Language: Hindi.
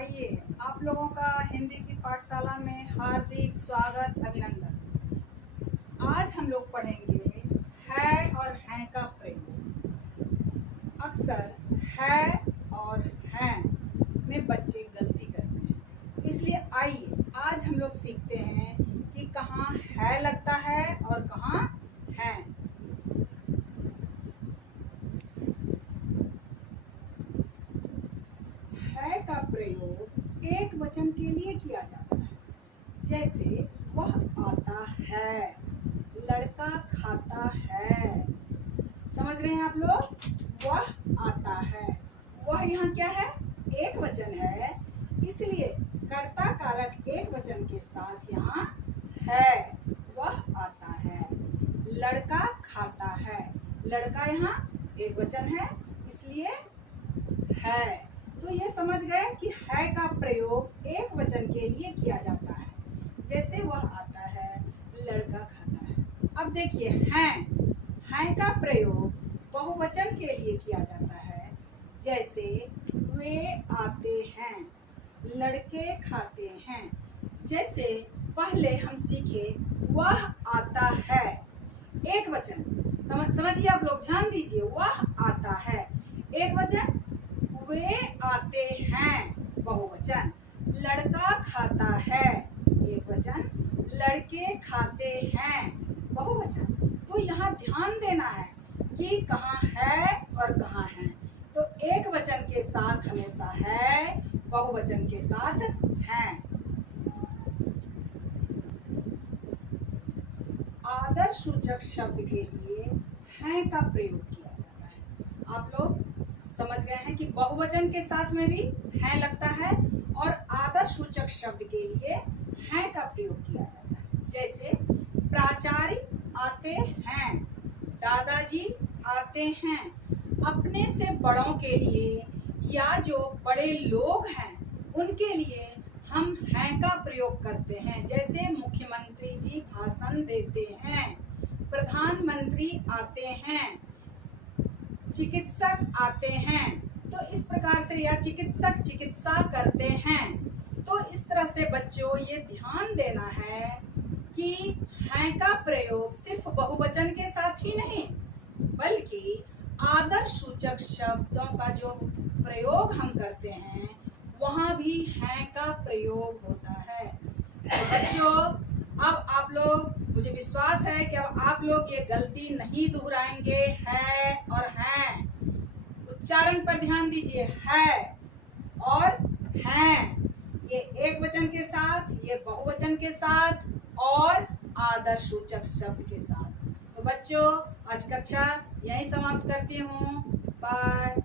आइए आप लोगों का हिंदी की पाठशाला में हार्दिक स्वागत अभिनंदन। आज हम लोग पढ़ेंगे है और हैं का प्रयोग। अक्सर है और हैं में बच्चे गलती करते हैं, इसलिए आइए आज हम लोग सीखते हैं कि कहाँ है लगता है और कहाँ है। है का प्रयोग एक वचन के लिए किया जाता है, जैसे वह आता है, लड़का खाता है। समझ रहे हैं आप लोग? वह आता है, वह यहाँ क्या है? एक वचन है, इसलिए कर्ता कारक एक वचन के साथ यहाँ है। वह आता है, लड़का खाता है, लड़का यहाँ एक वचन है इसलिए है। तो ये समझ गए कि है का प्रयोग एक वचन के लिए किया जाता है, जैसे वह आता है, लड़का खाता है। अब देखिए हैं का प्रयोग बहुवचन के लिए किया जाता है, जैसे वे आते हैं, लड़के खाते हैं। जैसे पहले हम सीखे वह आता है, एक वचन। समझिए आप लोग, ध्यान दीजिए। वह आता है एक वचन, वे आते हैं बहुवचन, लड़का खाता है एक वचन, लड़के खाते हैं बहुवचन। तो यहाँ ध्यान देना है कि कहाँ है और कहाँ है। तो एक वचन के साथ हमेशा है, बहुवचन के साथ है। आदर्शसूचक शब्द के लिए हैं का प्रयोग किया जाता है। आप लोग समझ गए हैं कि बहुवचन के साथ में भी हैं लगता है और आदर्शसूचक शब्द के लिए हैं का प्रयोग किया जाता है। जैसे प्राचार्य आते हैं, दादाजी आते हैं। अपने से बड़ों के लिए या जो बड़े लोग हैं उनके लिए हम हैं का प्रयोग करते हैं। जैसे मुख्यमंत्री जी भाषण देते हैं, प्रधानमंत्री आते हैं, चिकित्सक आते हैं। तो इस प्रकार से, या चिकित्सक चिकित्सा करते हैं। तो इस तरह से बच्चों ये ध्यान देना है कि हैं का प्रयोग सिर्फ बहुवचन के साथ ही नहीं, बल्कि आदर्शसूचक शब्दों का जो प्रयोग हम करते हैं वहाँ भी हैं का प्रयोग होता है। तो बच्चों, अब आप लोग, मुझे विश्वास है कि अब आप लोग ये गलती नहीं दोहराएंगे। है और हैं, उच्चारण पर ध्यान दीजिए। है और हैं, ये एक वचन के साथ, ये बहुवचन के साथ और आदर्शसूचक शब्द के साथ। तो बच्चों, आज कक्षा यहीं समाप्त करती हूँ। बाय।